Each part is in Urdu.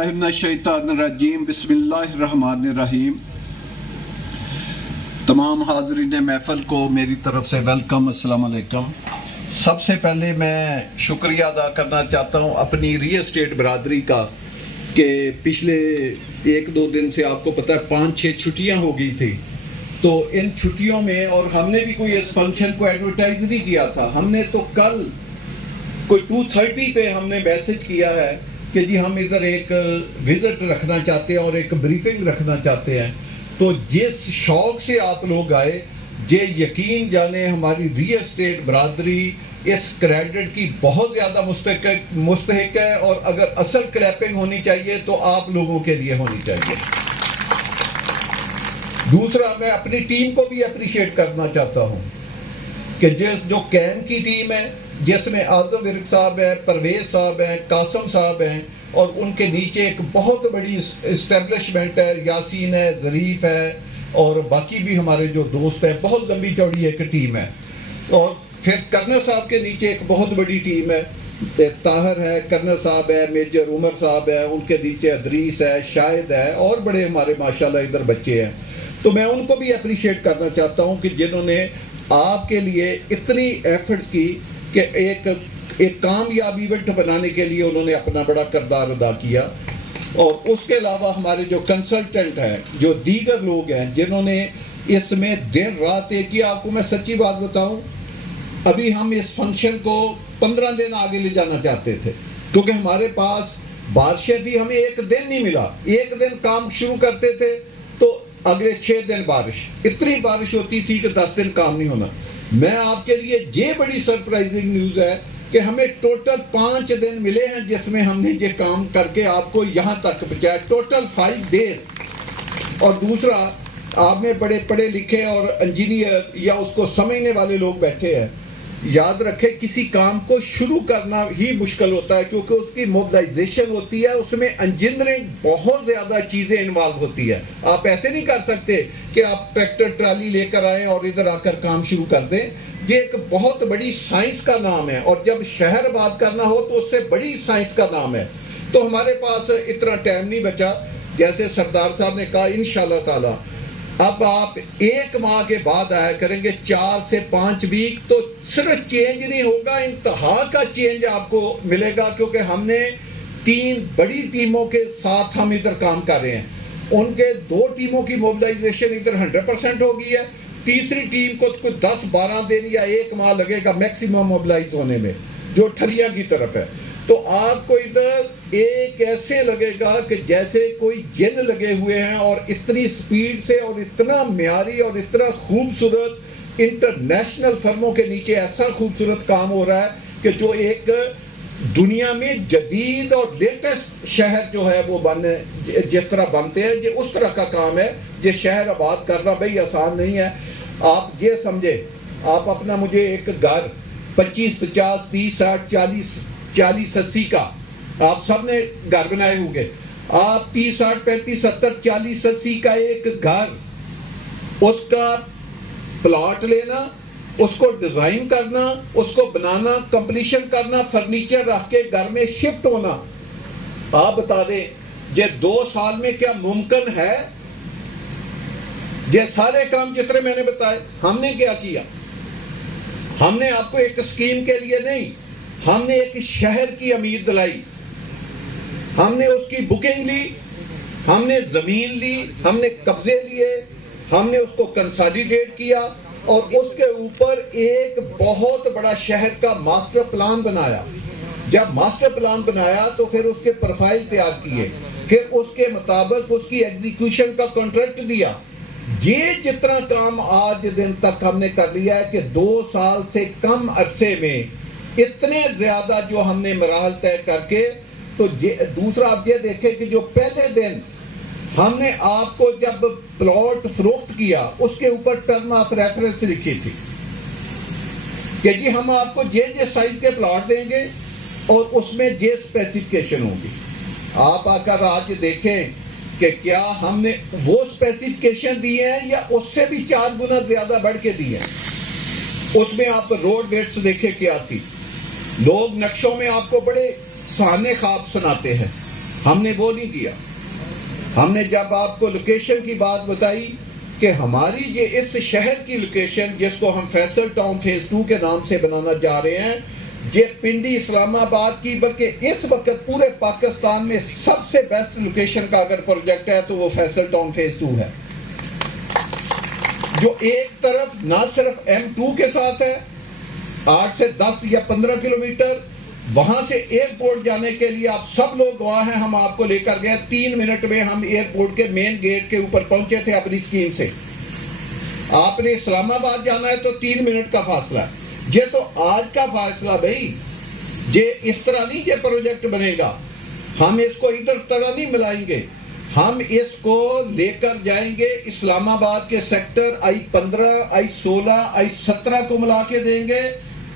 باللہ من الشیطان الرجیم بسم اللہ الرحمن الرحیم۔ تمام حاضرین محفل کو میری طرف سے ویلکم، السلام علیکم۔ سب سے پہلے میں شکریہ ادا کرنا چاہتا ہوں اپنی ریل اسٹیٹ برادری کا کہ پچھلے 1-2 دن سے آپ کو پتہ ہے 5-6 چھٹیاں ہو گئی تھی، تو ان چھٹیوں میں اور ہم نے بھی کوئی اس فنکشن کو ایڈورٹائز نہیں کیا تھا۔ ہم نے تو کل کوئی 2:30 پہ ہم نے میسج کیا ہے کہ جی ہم ادھر ایک وزٹ رکھنا چاہتے ہیں اور ایک بریفنگ رکھنا چاہتے ہیں۔ تو جس شوق سے آپ لوگ آئے، یہ یقین جانے ہماری ریل اسٹیٹ برادری اس کریڈٹ کی بہت زیادہ مستحق ہے، اور اگر اصل کلیپنگ ہونی چاہیے تو آپ لوگوں کے لیے ہونی چاہیے۔ دوسرا، میں اپنی ٹیم کو بھی اپریشیٹ کرنا چاہتا ہوں کہ جو کین کی ٹیم ہے، جس میں اعظم ورک صاحب ہیں، پرویز صاحب ہیں، قاسم صاحب ہیں، اور ان کے نیچے ایک بہت بڑی اسٹیبلشمنٹ ہے، یاسین ہے، ظریف ہے، اور باقی بھی ہمارے جو دوست ہیں، بہت لمبی چوڑی ایک ٹیم ہے۔ اور پھر کرنل صاحب کے نیچے ایک بہت بڑی ٹیم ہے، طاہر ہے، کرنل صاحب ہے، میجر عمر صاحب ہے، ان کے نیچے ادریس ہے، شاہد ہے، اور بڑے ہمارے ماشاءاللہ ادھر بچے ہیں۔ تو میں ان کو بھی اپریشیٹ کرنا چاہتا ہوں کہ جنہوں نے آپ کے لیے اتنی ایفرٹس کی کہ ایک کامیاب ایونٹ بنانے کے لیے انہوں نے اپنا بڑا کردار ادا کیا۔ اور اس کے علاوہ ہمارے جو کنسلٹنٹ ہیں، جو دیگر لوگ ہیں جنہوں نے اس میں دن رات ایک کیا۔ آپ کو میں سچی بات بتاؤں، ابھی ہم اس فنکشن کو 15 دن آگے لے جانا چاہتے تھے، کیونکہ ہمارے پاس بارشیں تھی، ہمیں ایک دن نہیں ملا۔ ایک دن کام شروع کرتے تھے تو اگلے 6 دن بارش، اتنی بارش ہوتی تھی کہ 10 دن کام نہیں ہونا۔ میں آپ کے لیے یہ بڑی سرپرائزنگ نیوز ہے کہ ہمیں ٹوٹل 5 دن ملے ہیں جس میں ہم نے یہ کام کر کے آپ کو یہاں تک پہنچایا، ٹوٹل 5 ڈیز۔ اور دوسرا، آپ میں بڑے پڑھے لکھے اور انجینئر یا اس کو سمجھنے والے لوگ بیٹھے ہیں، یاد رکھیں کسی کام کو شروع کرنا ہی مشکل ہوتا ہے، کیونکہ اس کی موبلائزیشن ہوتی ہے، اس میں انجینئرنگ بہت زیادہ چیزیں انوالو ہوتی ہے۔ آپ ایسے نہیں کر سکتے کہ آپ ٹریکٹر ٹرالی لے کر آئیں اور ادھر آ کر کام شروع کر دیں۔ یہ ایک بہت بڑی سائنس کا نام ہے، اور جب شہر آباد کرنا ہو تو اس سے بڑی سائنس کا نام ہے۔ تو ہمارے پاس اتنا ٹائم نہیں بچا، جیسے سردار صاحب نے کہا انشاءاللہ تعالی اب آپ 1 ماہ کے بعد آیا کریں گے، 4 سے 5 ویک، تو صرف چینج نہیں ہوگا، انتہا کا چینج آپ کو ملے گا، کیونکہ ہم نے 3 بڑی ٹیموں کے ساتھ ہم ادھر کام کر رہے ہیں۔ ان کے 2 ٹیموں کی موبلائزیشن ادھر 100% ہو گئی ہے، تیسری ٹیم کو کوئی 10-12 دن یا 1 ماہ لگے گا میکسیمم موبلائز ہونے میں، جو ٹھلیاں کی طرف ہے۔ تو آپ کو ادھر ایک ایسے لگے گا کہ جیسے کوئی جن لگے ہوئے ہیں، اور اتنی سپیڈ سے اور اتنا معیاری اور اتنا خوبصورت انٹرنیشنل فرموں کے نیچے ایسا خوبصورت کام ہو رہا ہے کہ جو ایک دنیا میں جدید اور لیٹسٹ شہر جو ہے وہ جس طرح بنتے ہیں، یہ اس طرح کا کام ہے۔ یہ شہر آباد کرنا بھائی آسان نہیں ہے۔ آپ یہ سمجھے، آپ اپنا مجھے ایک گھر 25, 50, 30, 60, 40, 80 کا، آپ سب نے گھر بنائے ہوں گے، آپ 30, 60, 35, 70, 40, 80 کا ایک گھر، اس کا پلاٹ لینا، اس کو ڈیزائن کرنا، اس کو بنانا، کمپلیشن کرنا، فرنیچر رکھ کے گھر میں شفٹ ہونا، آپ بتا دیں یہ 2 سال میں کیا ممکن ہے؟ یہ سارے کام جتنے میں نے بتائے ہم نے کیا کیا؟ ہم نے آپ کو ایک اسکیم کے لیے نہیں، ہم نے ایک شہر کی امید دلائی، ہم نے اس کی بکنگ لی، ہم نے زمین لی، ہم نے قبضے لیے، ہم نے اس کو کنسالیڈیٹ کیا، اور اس کے اوپر ایک بہت بڑا شہر کا ماسٹر پلان بنایا۔ جب ماسٹر پلان بنایا تو پھر اس کے پروفائل تیار کیے، پھر اس کے مطابق اس کی ایگزیکیوشن کا کانٹریکٹ دیا۔ یہ جتنا کام آج دن تک ہم نے کر لیا ہے کہ 2 سال سے کم عرصے میں اتنے زیادہ جو ہم نے مراحل طے کر کے، تو دوسرا آپ یہ دیکھیں کہ جو پہلے دن ہم نے آپ کو جب پلاٹ فروخت کیا، اس کے اوپر ٹرم آف ریفرنس لکھی تھی کہ جی ہم آپ کو یہ سائز کے پلاٹ دیں گے اور اس میں یہ اسپیسیفکیشن ہوگی۔ آپ آ کر آج دیکھیں کہ کیا ہم نے وہ اسپیسیفکیشن دی ہیں یا اس سے بھی 4 گنا زیادہ بڑھ کے دی ہیں۔ اس میں آپ روڈ ویٹس دیکھیں کیا تھی۔ لوگ نقشوں میں آپ کو بڑے سہانے خواب سناتے ہیں، ہم نے وہ نہیں کیا. ہم نے جب آپ کو لوکیشن کی بات بتائی کہ ہماری یہ اس شہر کی لوکیشن جس کو ہم فیصل ٹاؤن فیز 2 کے نام سے بنانا جا رہے ہیں، یہ پنڈی اسلام آباد کی بلکہ اس وقت پورے پاکستان میں سب سے بیسٹ لوکیشن کا اگر پروجیکٹ ہے تو وہ فیصل ٹاؤن فیز 2 ہے، جو ایک طرف نہ صرف M2 کے ساتھ ہے 8 سے 10 یا 15 کلومیٹر، وہاں سے ایئرپورٹ جانے کے لیے آپ سب لوگ گواہ ہیں، ہم آپ کو لے کر گئے 3 منٹ میں ہم ایئرپورٹ کے مین گیٹ کے اوپر پہنچے تھے اپنی اسکیم سے. آپ نے اسلام آباد جانا ہے تو 3 منٹ کا فاصلہ ہے. یہ تو آج کا فاصلہ بھائی، یہ اس طرح نہیں یہ پروجیکٹ بنے گا. ہم اس کو ادھر طرح نہیں ملائیں گے، ہم اس کو لے کر جائیں گے اسلام آباد کے سیکٹر I-15 I-16 I-17 کو ملا کے دیں گے،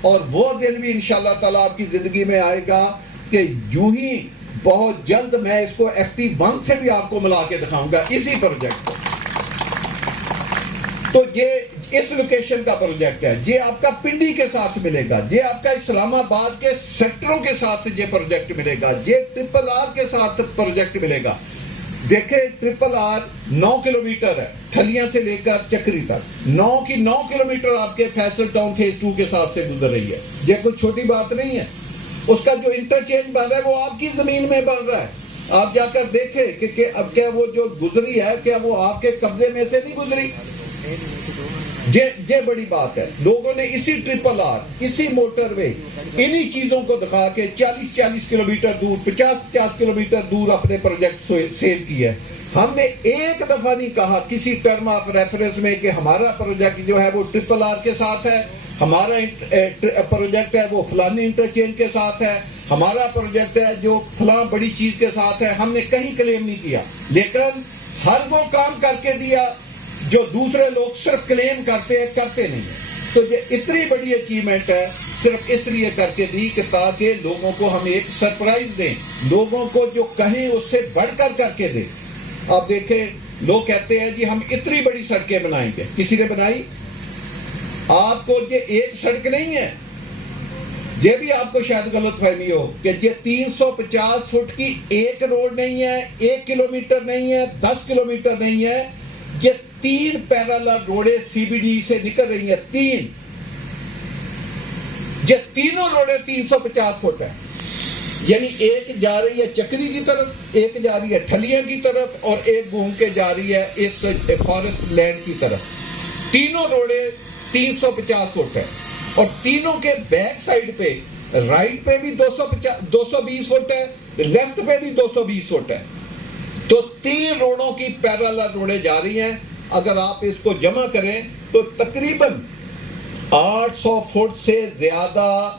اور وہ دن بھی انشاءاللہ تعالیٰ آپ کی زندگی میں آئے گا کہ یوں ہی بہت جلد میں اس کو FP1 سے بھی آپ کو ملا کے دکھاؤں گا اسی پروجیکٹ کو. تو یہ اس لوکیشن کا پروجیکٹ ہے، یہ آپ کا پنڈی کے ساتھ ملے گا، یہ آپ کا اسلام آباد کے سیکٹروں کے ساتھ یہ پروجیکٹ ملے گا، یہ RRR کے ساتھ پروجیکٹ ملے گا. دیکھیں RRR 9 کلومیٹر ہے ٹھلیاں سے لے کر چکری تک، 9 کلومیٹر آپ کے فیصل ٹاؤن فیز 2 کے ساتھ سے گزر رہی ہے. یہ کوئی چھوٹی بات نہیں ہے. اس کا جو انٹرچینج بن رہا ہے وہ آپ کی زمین میں بن رہا ہے. آپ جا کر دیکھیں کہ اب کیا وہ جو گزری ہے کیا وہ آپ کے قبضے میں سے نہیں گزری. یہ بڑی بات ہے. لوگوں نے اسی RRR اسی موٹر وے انہی چیزوں کو دکھا کے 40 کلومیٹر دور 50 کلومیٹر دور اپنے پروجیکٹ سیل کیا ہے. ہم نے ایک دفعہ نہیں کہا کسی ٹرم آف ریفرنس میں کہ ہمارا پروجیکٹ جو ہے وہ RRR کے ساتھ ہے، ہمارا پروجیکٹ ہے وہ فلانے انٹرچینج کے ساتھ ہے، ہمارا پروجیکٹ ہے جو فلاں بڑی چیز کے ساتھ ہے. ہم نے کہیں کلیم نہیں کیا، لیکن ہر وہ کام کر کے دیا جو دوسرے لوگ صرف کلیم کرتے نہیں ہیں. تو یہ اتنی بڑی اچیومنٹ ہے صرف اس لیے کر کے دی کہ تاکہ لوگوں کو ہم ایک سرپرائز دیں، لوگوں کو جو کہیں اس سے بڑھ کر کے دیں. آپ دیکھیں لوگ کہتے ہیں جی ہم اتنی بڑی سڑکیں بنائیں گے. کسی نے بنائی؟ آپ کو یہ ایک سڑک نہیں ہے، یہ بھی آپ کو شاید غلط فہمی ہو کہ یہ 350 فٹ کی ایک روڈ نہیں ہے، 1 کلومیٹر نہیں ہے، 10 کلومیٹر نہیں ہے. یہ 3 پیرالل روڈیں CBD سے نکل رہی ہیں. 3 یہ تینوں روڈیں 350 فٹ ہیں. یعنی ایک جا رہی ہے چکری کی طرف، ایک جا رہی ہے ٹھلیاں کی طرف، اور ایک گھوم کے جا رہی ہے اس فارسٹ لینڈ کی طرف. تینوں روڈیں 350 فٹ ہے، اور تینوں کے بیک سائڈ پہ رائٹ پہ بھی 220 فٹ ہے، لیفٹ پہ بھی 220 فٹ ہے. تو 3 روڈوں کی پیرالل روڈیں جا رہی ہیں. اگر آپ اس کو جمع کریں تو تقریباً 800 فٹ سے زیادہ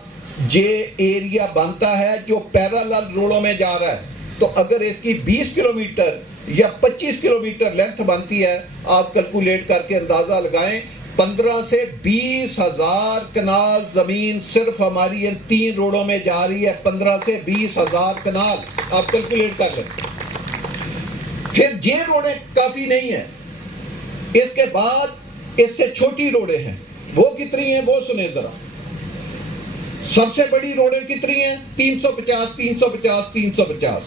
یہ ایریا بنتا ہے جو پیرالل روڈوں میں جا رہا ہے. تو اگر اس کی 20 کلومیٹر یا 25 کلومیٹر لینتھ بنتی ہے، آپ کیلکولیٹ کر کے اندازہ لگائیں 15 سے 20 ہزار کنال زمین صرف ہماری ان 3 روڈوں میں جا رہی ہے. 15 سے 20 ہزار کنال آپ کیلکولیٹ کر لیں. پھر یہ روڈیں کافی نہیں ہیں، اس کے بعد اس سے چھوٹی روڈیں ہیں. وہ کتنی ہیں وہ سنیں ذرا. سب سے بڑی روڈیں کتنی ہیں؟ 350.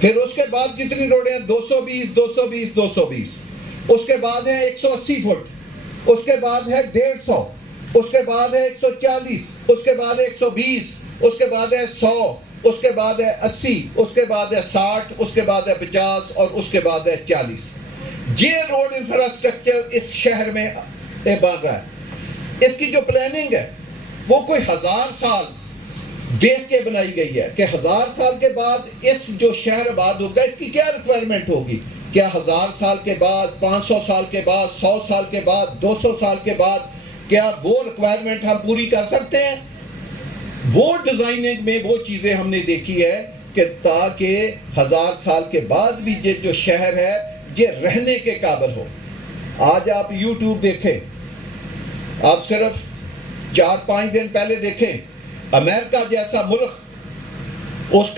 پھر اس کے بعد کتنی روڈیں ہیں؟ 220. اس کے بعد ہے 180 فٹ، اس کے بعد ہے 150، اس کے بعد ہے 140، اس کے بعد ہے 120، اس کے بعد ہے 100، اس کے بعد ہے 80، اس کے بعد ہے 60، اس کے بعد ہے 50، اور اس کے بعد ہے 40. یہ روڈ انفراسٹرکچر اس شہر میں بن رہا ہے. اس کی جو پلاننگ ہے وہ کوئی 1000 سال دیکھ کے بنائی گئی ہے کہ 1000 سال کے بعد اس جو شہر آباد ہوگا اس کی کیا ریکوائرمنٹ ہوگی. کیا 1000 سال کے بعد، 500 سال کے بعد، 100 سال کے بعد، 200 سال کے بعد کیا وہ ریکوائرمنٹ ہم پوری کر سکتے ہیں؟ وہ ڈیزائننگ میں وہ چیزیں ہم نے دیکھی ہے کہ تاکہ 1000 سال کے بعد بھی یہ جو شہر ہے یہ رہنے کے قابل ہو. آج آپ YouTube دیکھیں، آپ صرف 4-5 دن پہلے دیکھیں، امریکہ جیسا ملک، اس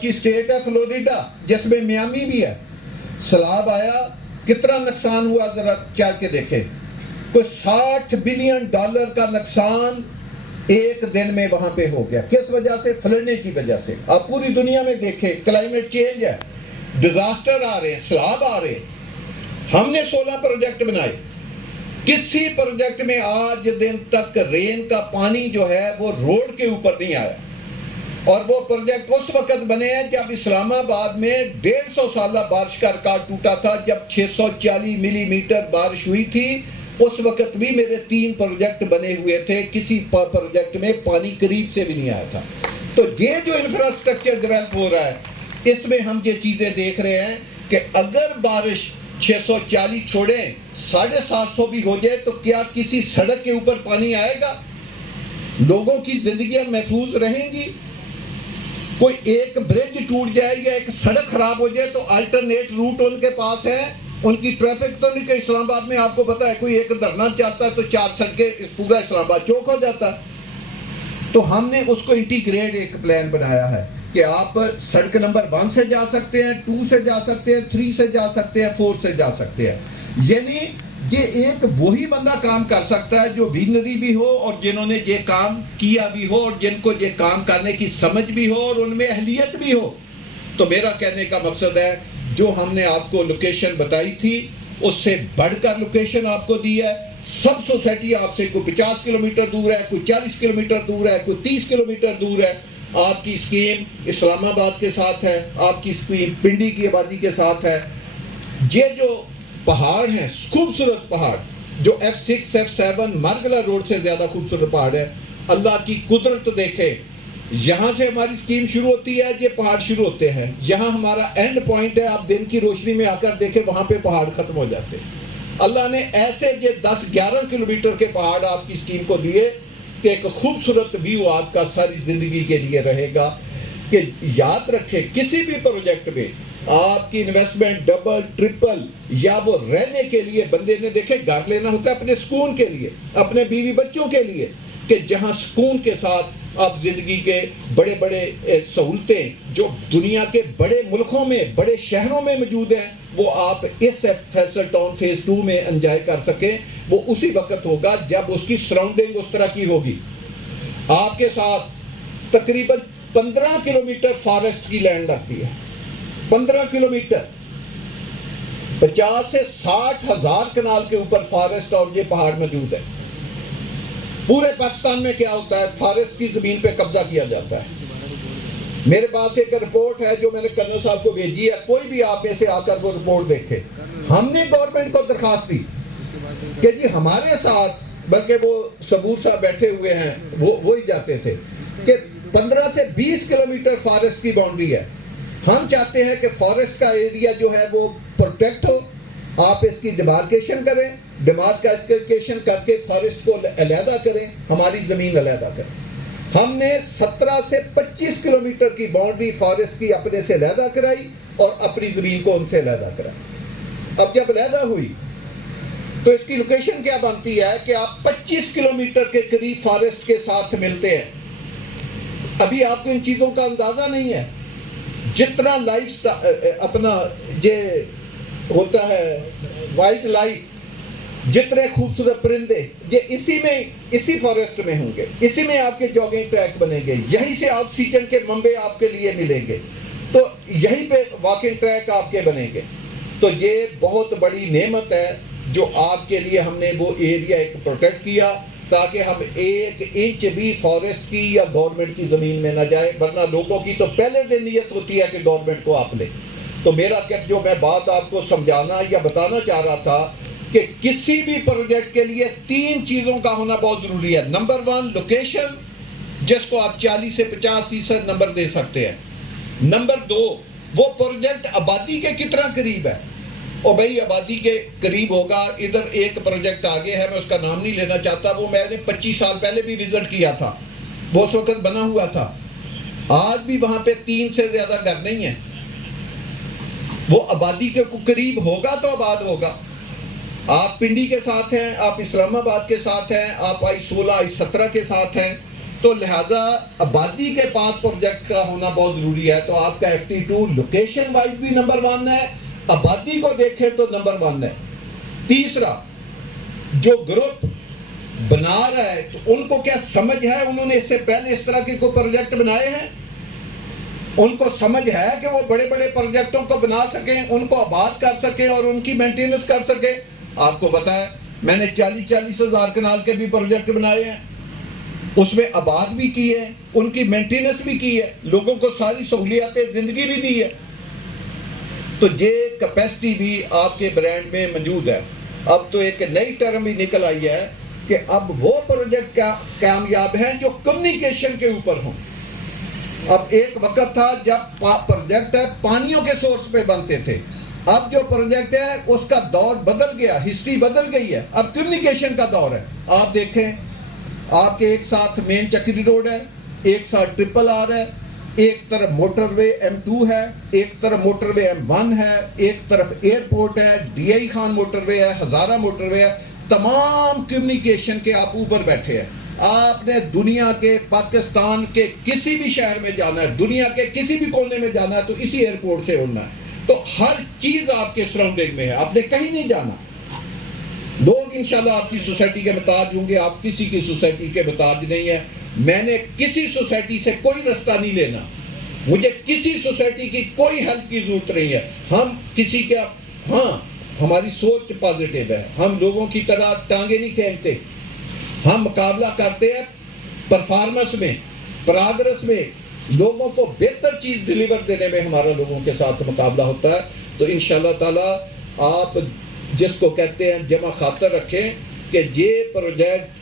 کی اسٹیٹ ہے فلوریڈا جس میں میامی بھی ہے. سیلاب آیا، کتنا نقصان ہوا ذرا چل کے دیکھیں. کوئی $60 بلین کا نقصان ایک دن میں وہاں پہ ہو گیا. کس وجہ سے؟ پھلنے کی وجہ سے. آپ پوری دنیا میں دیکھیں کلائمیٹ چینج ہے, ڈیزاسٹر آ رہے ہیں, سیلاب آ رہے ہیں. ہم نے 16 پروجیکٹ بنائے, کسی پروجیکٹ میں آج دن تک رین کا پانی جو ہے وہ روڈ کے اوپر نہیں آیا. اور وہ پروجیکٹ اس وقت بنے ہیں جب اسلام آباد میں 150 سالہ بارش کا ریکارڈ ٹوٹا تھا, جب 640 ملی میٹر بارش ہوئی تھی. اس وقت بھی میرے 3 پروجیکٹ بنے ہوئے تھے, کسی پروجیکٹ میں پانی قریب سے بھی نہیں آیا تھا. تو یہ جو انفراسٹرکچر ڈیولپ ہو رہا ہے, اس میں ہم یہ چیزیں دیکھ رہے ہیں کہ اگر بارش 640 چھوڑیں 750 بھی ہو جائے تو کیا کسی سڑک کے اوپر پانی آئے گا؟ لوگوں کی زندگیاں محفوظ رہیں گی؟ کوئی ایک برج ٹوٹ جائے یا ایک سڑک خراب ہو جائے تو الٹرنیٹ روٹ ان کے پاس ہے. ان کی ٹریفک تو نہیں کہ اسلام آباد میں آپ کو پتا ہے کوئی ایک دھرنا چاہتا ہے تو 4 سڑکیں پورا اسلام آباد چوک ہو جاتا ہے. تو ہم نے اس کو انٹیگریٹ ایک پلان بنایا ہے کہ آپ سڑک نمبر 1 سے جا سکتے ہیں, 2 سے جا سکتے ہیں, 3 سے جا سکتے ہیں, 4 سے جا سکتے ہیں. یعنی یہ ایک وہی بندہ کام کر سکتا ہے جو ویژنری بھی ہو اور جنہوں نے یہ کام کیا بھی ہو اور جن کو یہ کام کرنے کی سمجھ بھی ہو اور ان میں اہلیت بھی ہو. تو میرا کہنے کا مقصد ہے جو ہم نے آپ کو لوکیشن بتائی تھی اس سے بڑھ کر لوکیشن آپ کو دی ہے. سب سوسائٹی آپ سے کوئی 50 کلومیٹر دور ہے, کوئی 40 کلومیٹر دور ہے, کوئی 30 کلومیٹر دور ہے. آپ کی اسکیم اسلام آباد کے ساتھ ہے, آپ کی اسکیم پنڈی کی آبادی کے ساتھ ہے. یہ جو پہاڑ ہیں خوبصورت پہاڑ جو F6 F7 مارگلا روڈ سے زیادہ خوبصورت پہاڑ ہے. اللہ کی قدرت دیکھے, یہاں سے ہماری اسکیم شروع ہوتی ہے, یہ پہاڑ شروع ہوتے ہیں, یہاں ہمارا اینڈ پوائنٹ ہے. آپ دن کی روشنی میں آ کر دیکھیں وہاں پہ پہاڑ ختم ہو جاتے ہیں. اللہ نے ایسے یہ 10-11 کلومیٹر کے پہاڑ آپ کی اسکیم کو دیے کہ ایک خوبصورت ویو آپ کا ساری زندگی کے لیے رہے گا. کہ یاد رکھیں کسی بھی پروجیکٹ میں آپ کی انویسٹمنٹ ڈبل ٹرپل یا وہ رہنے کے لیے بندے نے دیکھے گھر لینا ہوتا ہے اپنے سکون کے لیے, اپنے بیوی بچوں کے لیے, کہ جہاں سکون کے ساتھ آپ زندگی کے بڑے بڑے سہولتیں جو دنیا کے بڑے ملکوں میں بڑے شہروں میں موجود ہیں وہ آپ اس فیصل ٹاؤن فیز 2 میں انجوائے کر سکیں. وہ اسی وقت ہوگا جب اس کی سراؤنڈنگ اس طرح کی ہوگی. آپ کے ساتھ تقریباً 15 کلومیٹر فارسٹ کی لینڈ لگتی ہے, 15 کلومیٹر, 50 سے 60 ہزار کنال کے اوپر فارسٹ اور یہ پہاڑ موجود ہے. پورے پاکستان میں کیا ہوتا ہے, فارسٹ کی زمین پہ قبضہ کیا جاتا ہے. میرے پاس ایک رپورٹ ہے جو میں نے کرنل صاحب کو بھیجی ہے, کوئی بھی آپ میں سے آ کر وہ رپورٹ دیکھے. ہم نے گورنمنٹ کو درخواست دی کہ جی ہمارے ساتھ, بلکہ وہ صبور صاحب بیٹھے ہوئے ہیں وہی جاتے تھے, کہ 15 سے 20 کلومیٹر فارسٹ کی باؤنڈری ہے. ہم چاہتے ہیں کہ فارسٹ کا ایریا جو ہے وہ پروٹیکٹ ہو, آپ اس کی ڈیمارکیشن کریں, ڈیمارکیشن کر کے فارسٹ کو علیحدہ کریں, ہماری زمین علیحدہ کریں. ہم نے 17 سے 25 کلومیٹر کی باؤنڈری فارسٹ کی اپنے سے علیحدہ کرائی اور اپنی زمین کو ان سے علیحدہ کرائی. اب جب علیحدہ ہوئی تو اس کی لوکیشن کیا بنتی ہے کہ آپ 25 کلومیٹر کے قریب فارسٹ کے ساتھ ملتے ہیں. ابھی آپ کو ان چیزوں کا اندازہ نہیں ہے. جتنا لائف اپنا یہ ہوتا ہے وائلڈ لائف, جتنے خوبصورت پرندے یہ اسی فارسٹ میں ہوں گے, اسی میں آپ کے جاگنگ ٹریک بنے گے, یہیں سے آکسیجن کے منبع آپ کے لیے ملیں گے, تو یہیں پہ واکنگ ٹریک آپ کے بنیں گے. تو یہ بہت بڑی نعمت ہے جو آپ کے لیے ہم نے وہ ایریا ایک پروٹیکٹ کیا تاکہ ہم 1 انچ بھی فارسٹ کی یا گورنمنٹ کی زمین میں نہ جائے, ورنہ لوگوں کی تو پہلے دن نیت ہوتی ہے کہ گورنمنٹ کو آپ لے. تو میرا جو میں بات آپ کو سمجھانا یا بتانا چاہ رہا تھا کہ کسی بھی پروجیکٹ کے لیے 3 چیزوں کا ہونا بہت ضروری ہے. نمبر 1 لوکیشن, جس کو آپ 40 سے 50% نمبر دے سکتے ہیں. نمبر 2 وہ پروجیکٹ آبادی کے کتنا قریب ہے, اور بھائی آبادی کے قریب ہوگا. ادھر ایک پروجیکٹ آگے ہے, میں اس کا نام نہیں لینا چاہتا, وہ میں نے 25 سال پہلے بھی وزٹ کیا تھا, وہ اس وقت بنا ہوا تھا. آج بھی وہاں پہ 3 سے زیادہ گھر نہیں ہیں. وہ آبادی کے قریب ہوگا تو آباد ہوگا. آپ پنڈی کے ساتھ ہیں, آپ اسلام آباد کے ساتھ ہیں, آپ I-16 I-17 کے ساتھ ہیں, تو لہذا آبادی کے پاس پروجیکٹ کا ہونا بہت ضروری ہے. تو آپ کا FT2 لوکیشن وائز بھی نمبر 1 ہے, آبادی کو دیکھیں تو نمبر 1 ہے. تیسرا جو گروپ بنا رہا ہے تو ان کو کیا سمجھ ہے انہوں نے اس سے پہلے اس طرح کے کوئی پروجیکٹ بنائے ہیں؟ ان کو سمجھ ہے کہ وہ بڑے بڑے پروجیکٹوں کو بنا سکیں, ان کو آباد کر سکیں اور ان کی مینٹیننس کر سکیں؟ آپ کو پتا ہے میں نے 40-40 ہزار کنال کے بھی پروجیکٹ بنائے ہیں, اس میں آباد بھی کی ہے, ان کی مینٹیننس بھی کی ہے, لوگوں کو ساری سہولیات زندگی بھی دی ہے. تو یہ کیپیسٹی بھی آپ کے برانڈ میں موجود ہے. اب تو ایک نئی ٹرم بھی نکل آئی ہے کہ اب وہ پروجیکٹ کامیاب ہیں جو کمیونیکیشن کے اوپر ہوں. اب ایک وقت تھا جب پروجیکٹ پانیوں کے سورس پہ بنتے تھے, اب جو پروجیکٹ ہے اس کا دور بدل گیا, ہسٹری بدل گئی ہے, اب کمیونیکیشن کا دور ہے. آپ دیکھیں آپ کے ایک ساتھ مین چکری روڈ ہے, ایک ساتھ ٹرپل آر ہے, ایک طرف موٹر وے M2 ہے, ایک طرف موٹر وے M1 ہے, ایک طرف ایئرپورٹ ہے, ڈی آئی خان موٹر وے ہے, ہزارہ موٹر وے ہے. تمام کمیونیکیشن کے آپ اوپر بیٹھے ہیں. آپ نے دنیا کے پاکستان کے کسی بھی شہر میں جانا ہے, دنیا کے کسی بھی کونے میں جانا ہے تو اسی ایئرپورٹ سے اڑنا ہے. تو ہر چیز آپ کے سراؤنڈنگ میں ہے, آپ نے کہیں نہیں جانا. لوگ انشاءاللہ آپ کی سوسائٹی کے محتاج ہوں گے, آپ کسی کی سوسائٹی کے محتاج نہیں ہیں. میں نے کسی سوسائٹی سے کوئی رستہ نہیں لینا, مجھے کسی سوسائٹی کی کوئی ہیلپ کی ضرورت نہیں ہے. ہم کسی کا, ہاں ہماری سوچ پازیٹیو ہے, ہم لوگوں کی طرح ٹانگیں نہیں کھینچتے, ہم مقابلہ کرتے ہیں پرفارمنس میں, پراگرس میں, لوگوں کو بہتر چیز ڈیلیور دینے میں ہمارا لوگوں کے ساتھ مقابلہ ہوتا ہے. تو انشاءاللہ تعالی آپ جس کو کہتے ہیں جمع خاطر رکھیں کہ یہ پروجیکٹ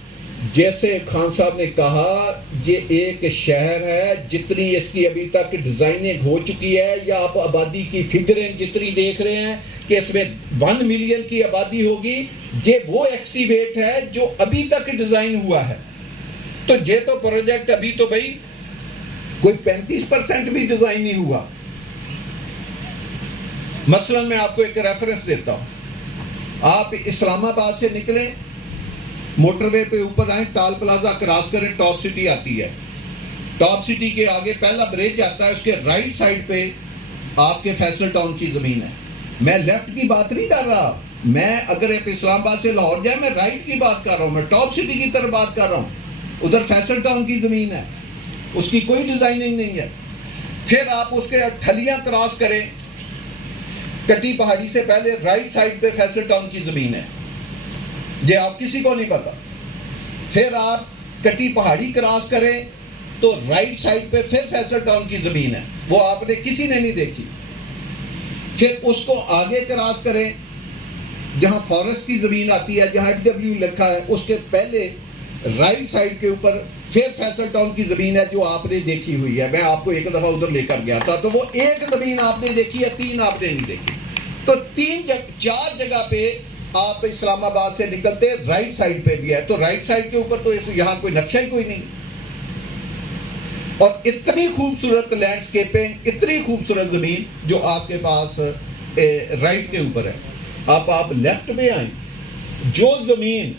جیسے خان صاحب نے کہا یہ ایک شہر ہے, جتنی اس کی ابھی تک ڈیزائننگ ہو چکی ہے یا آپ آبادی کی فگریں جتنی دیکھ رہے ہیں کہ اس میں 1 ملین کی آبادی ہوگی, یہ وہ ایکسٹیویٹ ہے جو ابھی تک ڈیزائن ہوا ہے. تو یہ تو پروجیکٹ ابھی تو بھائی کوئی 35% بھی ڈیزائن نہیں ہوا. مثلا میں آپ کو ایک ریفرنس دیتا ہوں, آپ اسلام آباد سے نکلیں, موٹر وے پہ اوپر آئیں, ٹال پلازا کراس کریں, ٹاپ سٹی آتی ہے. ٹاپ سٹی کے آگے پہلا برج آتا ہے, اس کے رائٹ سائڈ پہ آپ کے فیصل ٹاؤن کی زمین ہے. میں لیفٹ کی بات نہیں کر رہا, میں اگر اسلام آباد سے لاہور جائے میں رائٹ کی بات کر رہا ہوں, میں ٹاپ سٹی کی طرف بات کر رہا ہوں. ادھر فیصل ٹاؤن کی زمین ہے, اس کی کوئی ڈیزائننگ نہیں ہے. پھر آپ اس کے ٹھلیاں کراس کریں, کٹی پہاڑی سے پہلے رائٹ سائڈ پہ فیصل ٹاؤن کی زمین ہے, یہ آپ کسی کو نہیں پتا. پھر آپ کٹی پہاڑی کراس کریں تو رائٹ سائڈ پہ پھر فیصل ٹاؤن کی زمین ہے, وہ آپ نے کسی نے نہیں دیکھی. پھر اس کو آگے کراس کریں جہاں فارسٹ کی زمین آتی ہے, جہاں FW لکھا ہے, اس کے پہلے رائٹ سائڈ کے اوپر پھر فیصل ٹاؤن کی زمین ہے جو آپ نے دیکھی ہوئی ہے. میں آپ کو ایک دفعہ ادھر لے کر گیا تھا, تو وہ ایک زمین آپ نے دیکھی ہے, 3 آپ نے نہیں دیکھی. تو 4 جگہ پہ آپ اسلام آباد سے نکلتے رائٹ سائڈ پہ بھی ہے, تو رائٹ سائڈ کے اوپر تو یہاں کوئی نقشہ ہی کوئی نہیں. اور اتنی خوبصورت لینڈسکیپنگ, اتنی خوبصورت زمین جو آپ کے پاس رائٹ کے اوپر ہے. آپ لیفٹ میں آئیں, جو زمین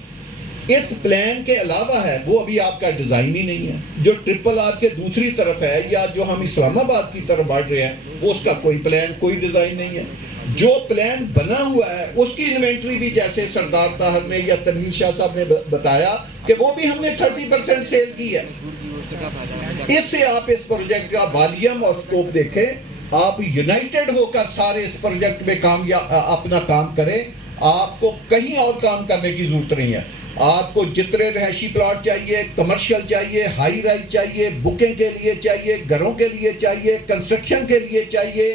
اس پلان کے علاوہ ہے وہ ابھی آپ کا ڈیزائن ہی نہیں ہے. جو ٹرپل آر کے دوسری طرف ہے یا جو ہم اسلام آباد کی طرف بڑھ رہے ہیں وہ اس کا کوئی پلان, کوئی ڈیزائن نہیں ہے. جو پلان بنا ہوا ہے اس کی انوینٹری بھی جیسے سردار طاہر نے یا تنویر شاہ صاحب نے بتایا کہ وہ بھی ہم نے 30% سیل کی ہے. اس سے آپ اس پروجیکٹ کا والیوم اور سکوپ دیکھیں, آپ یونائٹڈ ہو کر سارے اس پروجیکٹ میں اپنا کام کریں. آپ کو کہیں اور کام کرنے کی ضرورت نہیں ہے. آپ کو جتنے رہائشی پلاٹ چاہیے, کمرشل چاہیے, ہائی رائز چاہیے, بکنگ کے لیے چاہیے, گھروں کے لیے چاہیے, کنسٹرکشن کے لیے چاہیے,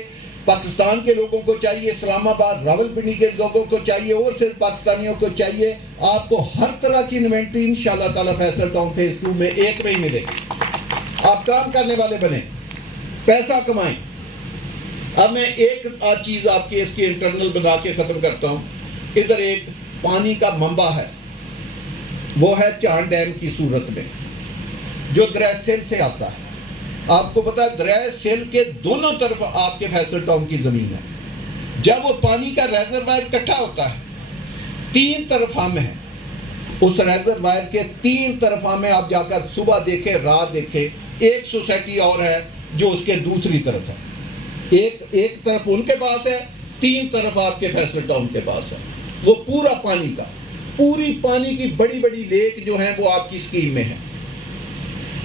پاکستان کے لوگوں کو چاہیے, اسلام آباد راولپنڈی کے لوگوں کو چاہیے, اور صرف پاکستانیوں کو چاہیے. آپ کو ہر طرح کی انوینٹری انشاءاللہ تعالی فیصل ٹاؤن فیز 2 میں ایک میں ہی ملے گی. آپ کام کرنے والے بنیں, پیسہ کمائیں. اب میں ایک چیز آپ کی اس کی انٹرنل بنا کے ختم کرتا ہوں. ادھر ایک پانی کا منبع ہے, وہ ہے چاند ڈیم کی صورت میں جو دریائے سندھ سے آتا ہے. آپ کو پتا ہے دریائے سندھ کے دونوں طرف آپ کے فیصل ٹاؤن کی زمین ہے. جب وہ پانی کا ریزروائر اکٹھا ہوتا ہے 3 طرف ہم ہیں, اس ریزروائر کے 3 طرف ہم ہیں. آپ جا کر صبح دیکھیں, رات دیکھیں. ایک سوسائٹی اور ہے جو اس کے دوسری طرف ہے, ایک طرف ان کے پاس ہے, 3 طرف آپ کے فیصل ٹاؤن کے پاس ہے. وہ پورا پانی کا پوری پانی کی بڑی بڑی لیک جو ہیں وہ آپ کی اسکیم میں ہیں.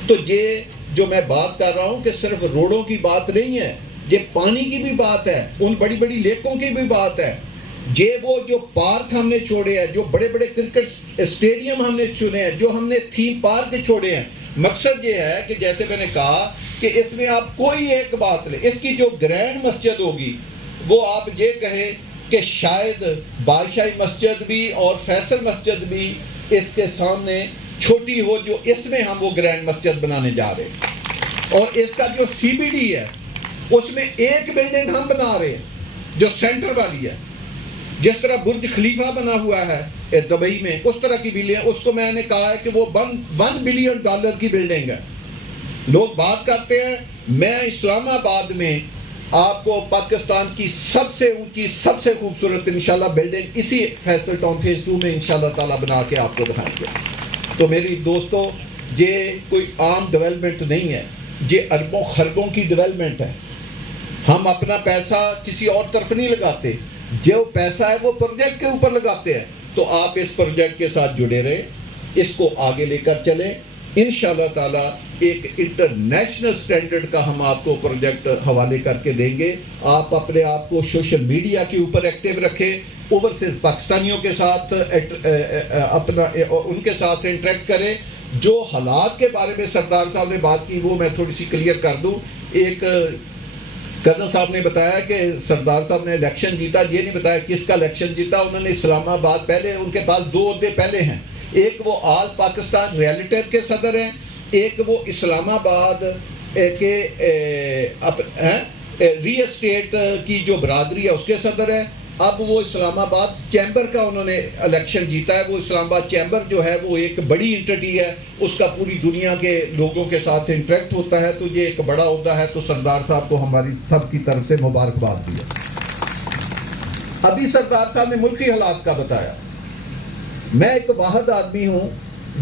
تو یہ جو میں بات کر رہا ہوں کہ صرف روڈوں کی بات نہیں ہے, یہ پانی کی بھی بات ہے, ان بڑی بڑی لیکوں کی بھی بات ہے. یہ وہ جو پارک ہم نے چھوڑے ہیں, جو بڑے بڑے کرکٹ اسٹیڈیم ہم نے چنے ہیں, جو ہم نے تھیم پارک چھوڑے ہیں, مقصد یہ ہے کہ جیسے میں نے کہا کہ اس میں آپ کوئی ایک بات لیں, اس کی جو گرینڈ مسجد ہوگی وہ آپ یہ کہیں کہ شاید بادشاہی مسجد بھی اور فیصل مسجد بھی اس کے سامنے چھوٹی ہو, جو اس میں ہم وہ گرینڈ مسجد بنانے جا رہے ہیں. اور اس کا جو سی بی ڈی ہے اس میں ایک بلڈنگ ہم بنا رہے ہیں جو سینٹر والی ہے, جس طرح برج خلیفہ بنا ہوا ہے دبئی میں, اس طرح کی بلڈنگ, اس کو میں نے کہا ہے کہ وہ $1 بلین کی بلڈنگ ہے. لوگ بات کرتے ہیں, میں اسلام آباد میں آپ کو پاکستان کی سب سے اونچی سب سے خوبصورت انشاءاللہ بلڈنگ اسی فیصل ٹاؤن فیز 2 میں انشاءاللہ تعالیٰ بنا کے آپ کو دکھائیں گے. تو میری دوستو, یہ کوئی عام ڈیولپمنٹ نہیں ہے, یہ اربوں خربوں کی ڈیولپمنٹ ہے. ہم اپنا پیسہ کسی اور طرف نہیں لگاتے, جو پیسہ ہے وہ پروجیکٹ کے اوپر لگاتے ہیں. تو آپ اس پروجیکٹ کے ساتھ جڑے رہے, اس کو آگے لے کر چلیں. انشاءاللہ تعالی ایک انٹرنیشنل سٹینڈرڈ کا ہم آپ کو پروجیکٹ حوالے کر کے دیں گے. آپ اپنے آپ کو سوشل میڈیا کے اوپر ایکٹیو رکھیں, اوورسیز پاکستانیوں کے ساتھ اپنا ان کے ساتھ انٹریکٹ کریں. جو حالات کے بارے میں سردار صاحب نے بات کی وہ میں تھوڑی سی کلیئر کر دوں. ایک کرنل صاحب نے بتایا کہ سردار صاحب نے الیکشن جیتا, یہ نہیں بتایا کس کا الیکشن جیتا. انہوں نے اسلام آباد, پہلے ان کے پاس 2 عہدے پہلے ہیں, ایک وہ آل پاکستان ریالٹر کے صدر ہیں, ایک وہ اسلام آباد کے ری اسٹیٹ کی جو برادری ہے اس کے صدر ہیں. اب وہ اسلام آباد چیمبر کا انہوں نے الیکشن جیتا ہے. وہ اسلام آباد چیمبر جو ہے وہ ایک بڑی انٹیٹی ہے, اس کا پوری دنیا کے لوگوں کے ساتھ انٹریکٹ ہوتا ہے. تو یہ ایک بڑا عہدہ ہے. تو سردار صاحب کو ہماری سب کی طرف سے مبارکباد دی ہے. ابھی سردار صاحب نے ملکی حالات کا بتایا. میں ایک واحد آدمی ہوں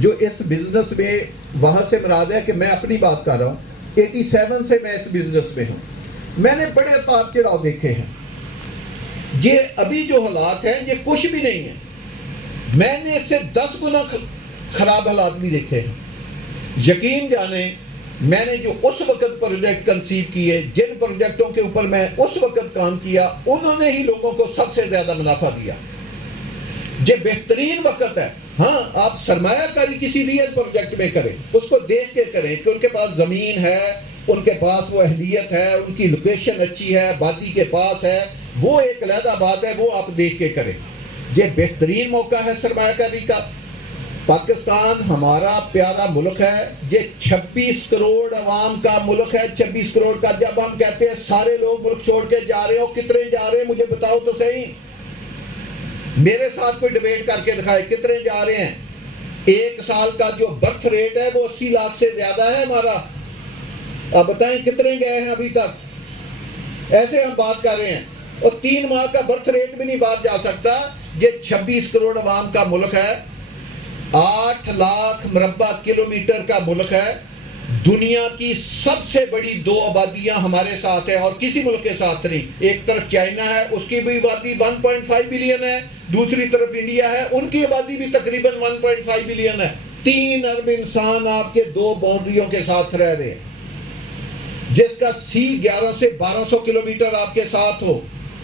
جو اس بزنس میں, وہاں سے مراد ہے کہ میں اپنی بات کر رہا ہوں, 87 سے میں اس بزنس میں ہوں. میں نے بڑے اتار چڑھاؤ دیکھے ہیں. یہ ابھی جو حالات ہیں یہ کچھ بھی نہیں ہے. میں نے اس سے 10 گنا خراب حالات بھی دیکھے ہیں. یقین جانیں, میں نے جو اس وقت پروجیکٹ کنسیو کیے, جن پروجیکٹوں کے اوپر میں اس وقت کام کیا, انہوں نے ہی لوگوں کو سب سے زیادہ منافع دیا. یہ بہترین وقت ہے. ہاں, آپ سرمایہ کاری کسی بھی پروجیکٹ میں کریں, اس کو دیکھ کے کریں کہ ان کے پاس زمین ہے, ان کے پاس وہ اہلیت ہے, ان کی لوکیشن اچھی ہے, آبادی کے پاس ہے, وہ ایک علیحدہ بات ہے, وہ آپ دیکھ کے کریں. یہ بہترین موقع ہے سرمایہ کاری کا. پاکستان ہمارا پیارا ملک ہے, یہ 26 کروڑ عوام کا ملک ہے. 26 کروڑ کا. جب ہم کہتے ہیں سارے لوگ ملک چھوڑ کے جا رہے ہو, کتنے جا رہے ہیں مجھے بتاؤ تو صحیح. میرے ساتھ کوئی ڈیبیٹ کر کے دکھائے کتنے جا رہے ہیں. ایک سال کا جو برتھ ریٹ ہے وہ 80 لاکھ سے زیادہ ہے ہمارا. اب بتائیں کتنے گئے ہیں ابھی تک. ایسے ہم بات کر رہے ہیں, اور 3 ماہ کا برتھ ریٹ بھی نہیں باہر جا سکتا. یہ 26 کروڑ عوام کا ملک ہے, 8 لاکھ مربع کلومیٹر کا ملک ہے. دنیا کی سب سے بڑی 2 آبادیاں ہمارے ساتھ ہیں اور کسی ملک کے ساتھ نہیں. ایک طرف چائنا ہے, اس کی بھی آبادی 1.5 بلین ہے, دوسری طرف انڈیا ہے, ان کی آبادی بھی تقریباً 1.5 بلین ہے. 3 ارب انسان آپ کے 2 باؤنڈریوں کے ساتھ رہ رہے ہیں, جس کا سی 11 سے 1200 کلومیٹر آپ کے ساتھ ہو.